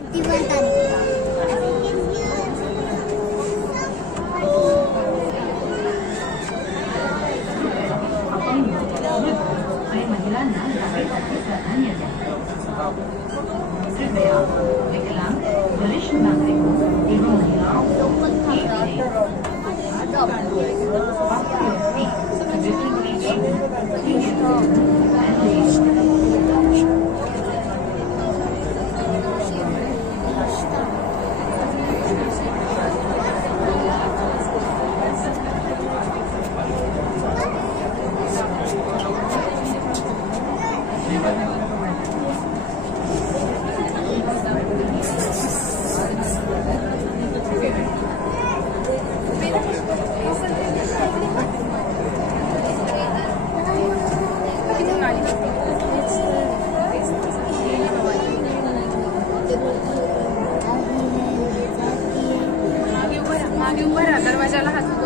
महिलांना जागेसाठी प्राधान्य द्या. कृपया विकलांग, वरिष्ठ नागरिकों एवं महिलाओं को मागे उभा राहा, दरवाजाला हात